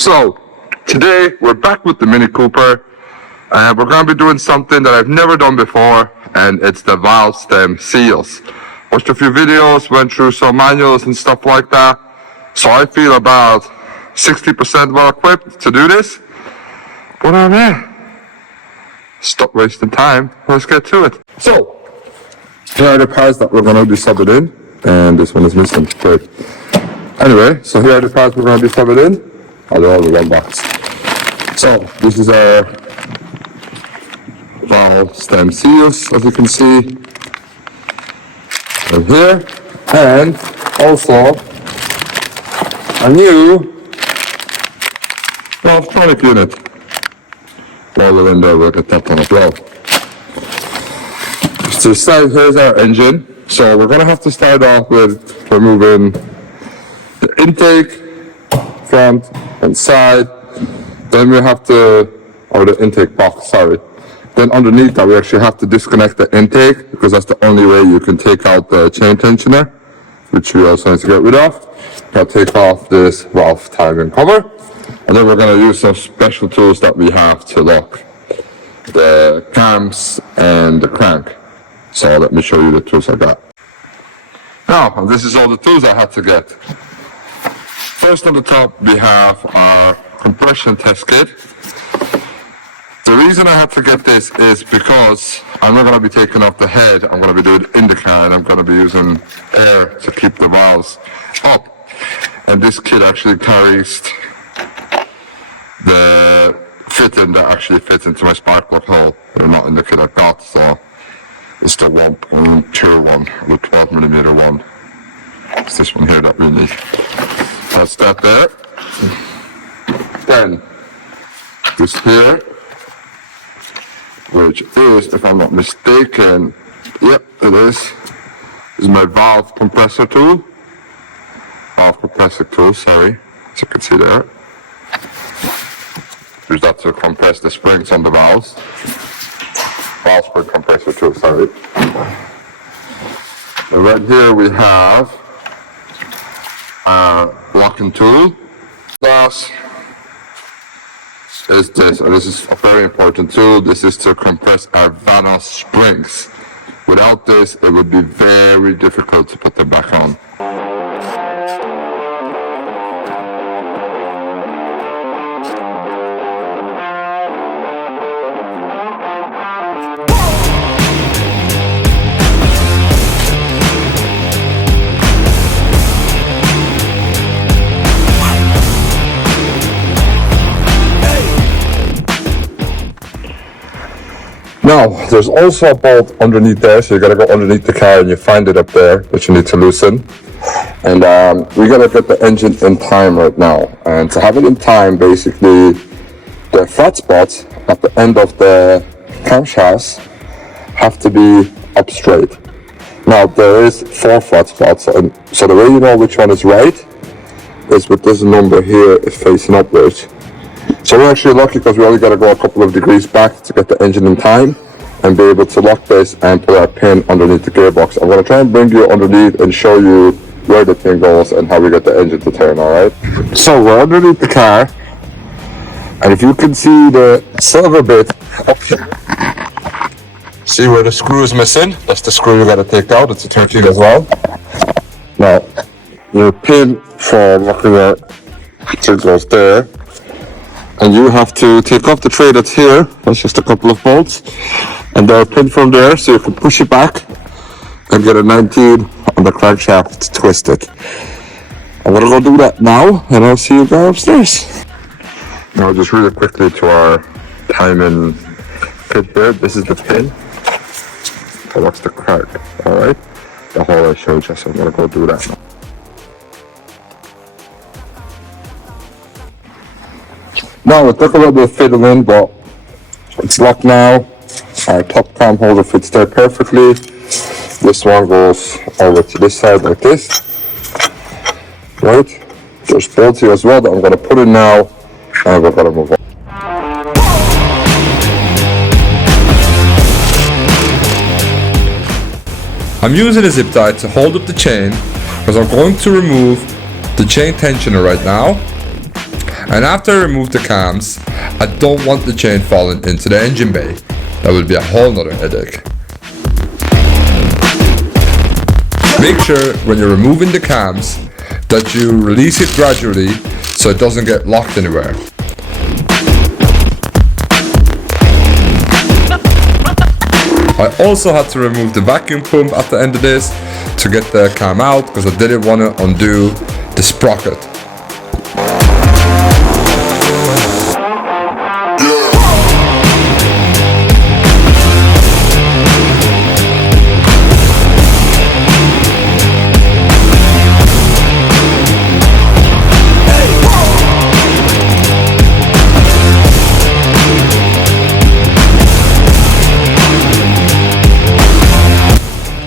So, today we're back with the Mini Cooper, and we're going to be doing something that I've never done before, and it's the valve stem seals. Watched a few videos, went through some manuals and stuff like that, so I feel about 60% well equipped to do this. But stop wasting time, let's get to it. So, here are the parts that we're going to be subbing in, and this one is missing. Great. Anyway, so here are the parts we're going to be subbing in. I'll do all the one box. So, this is our valve stem seals, as you can see, right here, and also a new electronic unit. While we're in there, we'll get that one as well. To the side, here's our engine. So we're going to have to start off with removing the intake, front and side. Then we have to, or the intake box, sorry. Then underneath that we actually have to disconnect the intake, because that's the only way you can take out the chain tensioner, which we also need to get rid of. I'll take off this valve timing cover, and then we're going to use some special tools that we have to lock the cams and the crank. So let me show you the tools I got. Now, this is all the tools I had to get. First on the top we have our compression test kit. The reason I had to get this is because I'm not going to be taking off the head, I'm going to be doing it in the car, and I'm going to be using air to keep the valves up. And this kit actually carries the fitting that actually fits into my spark plug hole. They're not in the kit I got, so it's the 1.2 one, the 12mm one. It's this one here that we need. That's that there. Then, this here, which is, if I'm not mistaken, yep, it is my valve compressor tool. Valve compressor tool, sorry, as you can see there. Use that to compress the springs on the valves. Valve spring compressor tool, sorry. And right here we have a locking tool. This is this, and this is a very important tool. This is to compress our Vanos springs. Without this, it would be very difficult to put them back on. Now, there's also a bolt underneath there, so you gotta go underneath the car and you find it up there, which you need to loosen. And we gotta get the engine in time right now. And to have it in time, basically, the flat spots at the end of the camshafts have to be up straight. Now, there is 4 flat spots, and so the way you know which one is right is with this number here is facing upwards. So we're actually lucky because we only got to go a couple of degrees back to get the engine in time and be able to lock this and put our pin underneath the gearbox. I'm going to try and bring you underneath and show you where the pin goes and how we get the engine to turn, alright? So we're underneath the car, and if you can see the silver bit up here, see where the screw is missing? That's the screw you got to take out, it's a 13 as well. Now, your pin for locking your pin goes there. And you have to take off the tray that's here. That's just a couple of bolts. And they're pinned from there, so you can push it back and get a 19 on the crankshaft to twist it. I'm gonna go do that now, and I'll see you guys upstairs. Now, just really quickly to our timing pit there. This is the pin. So that's the crank, alright? The hole I showed you, so I'm gonna go do that now. Now, it took a little bit of fiddling, but it's locked now. Our top cam holder fits there perfectly. This one goes over to this side like this. Right? There's bolts here as well that I'm going to put in now, and we're going to move on. I'm using a zip tie to hold up the chain because I'm going to remove the chain tensioner right now. And after I remove the cams, I don't want the chain falling into the engine bay. That would be a whole nother headache. Make sure when you're removing the cams that you release it gradually so it doesn't get locked anywhere. I also had to remove the vacuum pump at the end of this to get the cam out because I didn't want to undo the sprocket.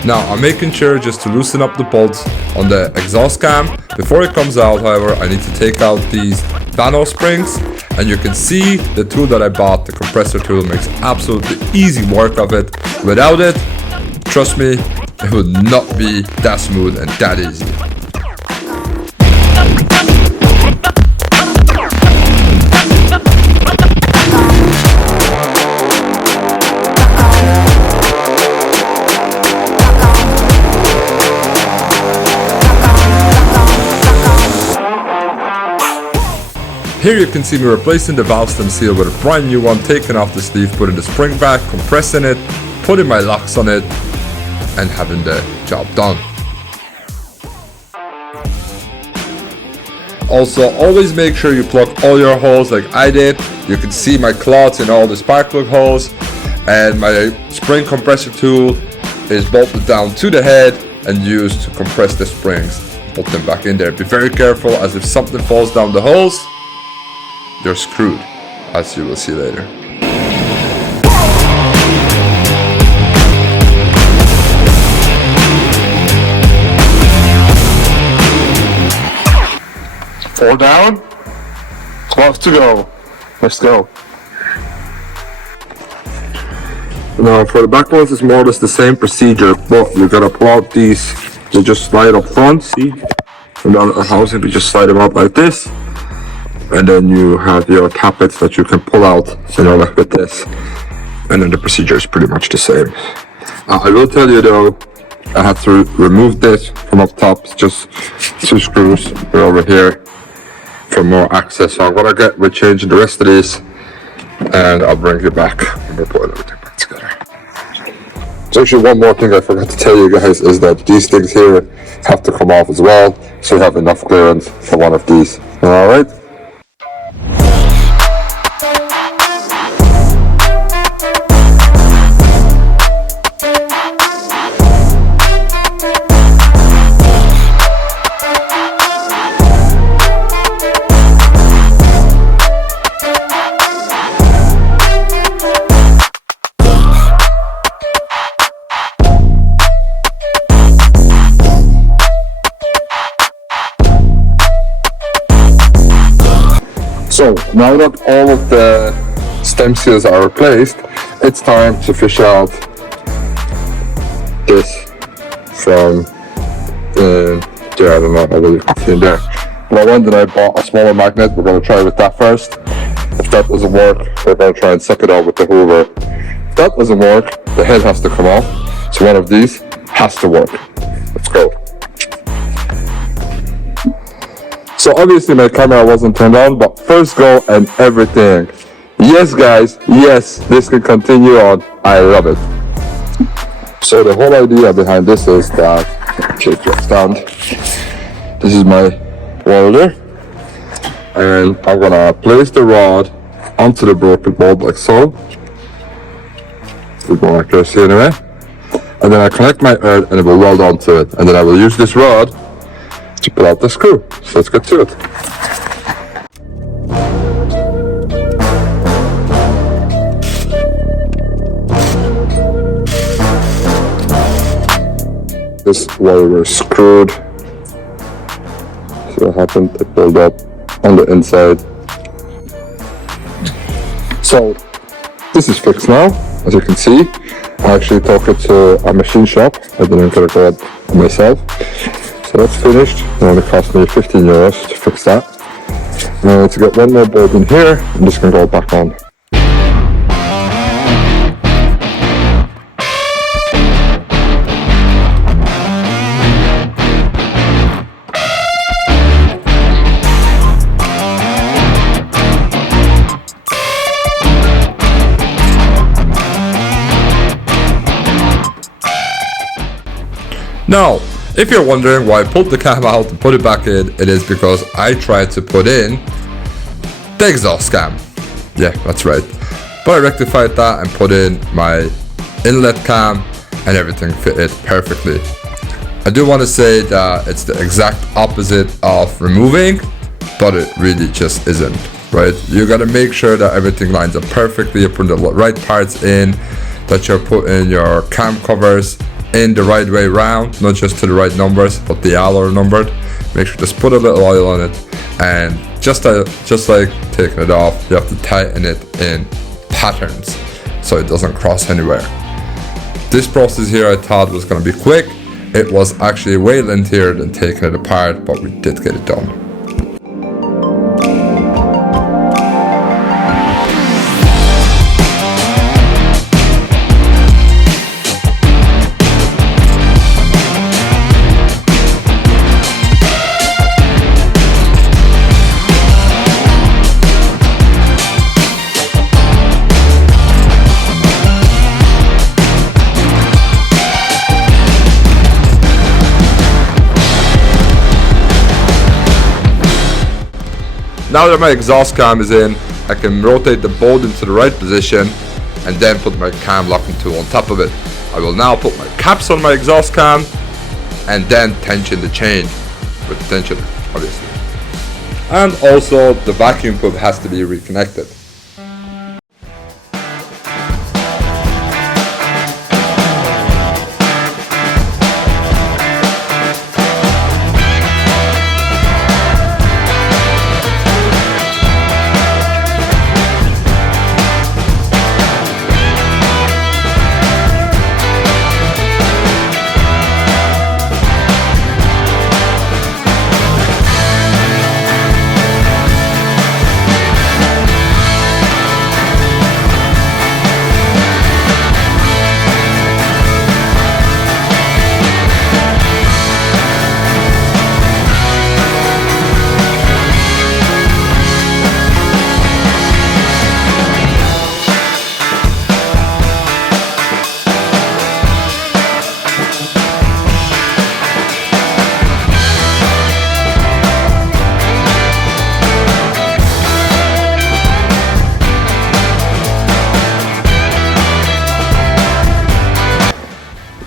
Now I'm making sure just to loosen up the bolts on the exhaust cam. Before it comes out, however, I need to take out these Vano springs, and you can see the tool that I bought, the compressor tool, makes absolutely easy work of it. Without it, trust me, it would not be that smooth and that easy. Here you can see me replacing the valve stem seal with a brand new one, taking off the sleeve, putting the spring back, compressing it, putting my locks on it, and having the job done. Also, always make sure you plug all your holes like I did. You can see my clots in all the spark plug holes, and my spring compressor tool is bolted down to the head and used to compress the springs. Put them back in there. Be very careful, as if something falls down the holes, you're screwed, as you will see later. Four down, 12 to go. Let's go. Now for the back ones, it's more or less the same procedure, but you gotta pull out these. You just slide up front, see? And on the housing, you just slide them up like this. And then you have your tappets that you can pull out, like with this. And then the procedure is pretty much the same. I will tell you though, I had to remove this from up top. It's just 2 screws over here for more access. So I'm gonna get with changing the rest of these, and I'll bring you back and we're putting everything back together. There's actually one more thing I forgot to tell you guys, is that these things here have to come off as well, so you have enough clearance for one of these. Alright? So now that all of the stem seals are replaced, it's time to fish out this from there. I don't know whether you can see in there. But I went and I bought a smaller magnet. We're going to try with that first. If that doesn't work, we're going to try and suck it out with the hoover. If that doesn't work, the head has to come off. So one of these has to work. Let's go. So obviously my camera wasn't turned on, but first go and everything. Yes guys, yes, this can continue on. I love it. So the whole idea behind this is that, take your stand. This is my welder. And I'm gonna place the rod onto the broken bolt like so. We're going like this anyway. And then I connect my earth and it will weld onto it. And then I will use this rod to pull out the screw. So let's get to it. This welder is screwed. See what happened? It pulled up on the inside. So this is fixed now, as you can see. I actually took it to a machine shop. I didn't get it out myself. So that's finished. It only cost me 15 euros to fix that. To get one more bolt in here, I'm just going to go back on. Now, if you're wondering why I pulled the cam out and put it back in, it is because I tried to put in the exhaust cam. Yeah, that's right. But I rectified that and put in my inlet cam and everything fitted perfectly. I do want to say that it's the exact opposite of removing, but it really just isn't, right? You got to make sure that everything lines up perfectly, you put the right parts in, that you're putting your cam covers in the right way round, not just to the right numbers, but the all are numbered. Make sure just put a little oil on it, and just like taking it off, you have to tighten it in patterns so it doesn't cross anywhere. This process here I thought was going to be quick. It was actually way lengthier than taking it apart, but we did get it done. Now that my exhaust cam is in, I can rotate the bolt into the right position and then put my cam locking tool on top of it. I will now put my caps on my exhaust cam and then tension the chain with the tensioner, obviously. And also the vacuum pump has to be reconnected.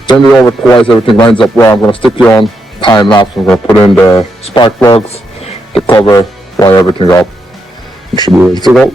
Send it over twice, everything lines up well. I'm going to stick you on time lapse. I'm going to put in the spark plugs, the cover, wire everything up. It should be ready to go.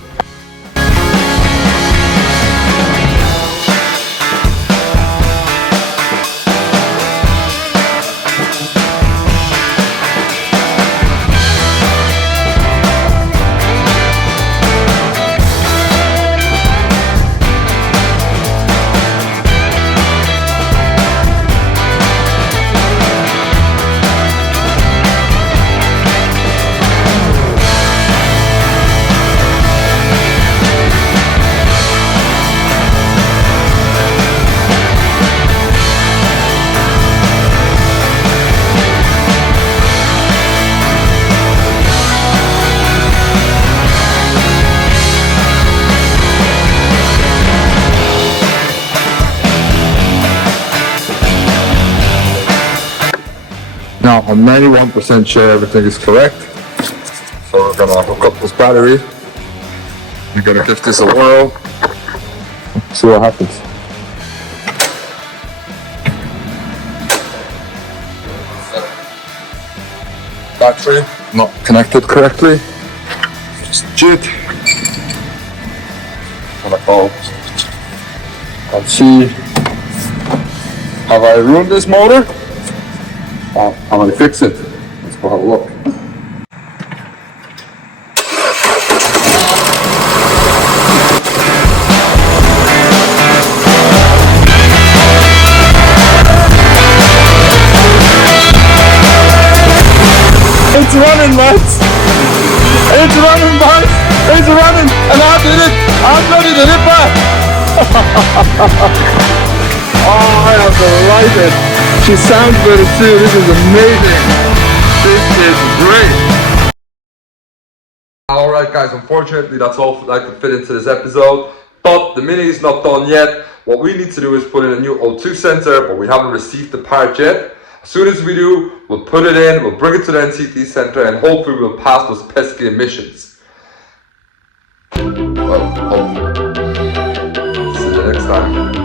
Now I'm 91% sure everything is correct. So we're gonna hook up this battery. We're gonna give this a whirl. See what happens. Battery not connected correctly. Just jit. Gonna go and see. Have I ruined this motor? I'm gonna fix it. Let's go have a look. It's running, lads! It's running! It's running, and I did it. I'm ready to hit back. Oh, I am delighted. She sounds better too. This is amazing. This is great. Alright guys, unfortunately that's all I could fit into this episode. But the Mini is not done yet. What we need to do is put in a new O2 sensor, but we haven't received the part yet. As soon as we do, we'll put it in, we'll bring it to the NCT center, and hopefully we'll pass those pesky emissions. Well, hopefully. See you next time.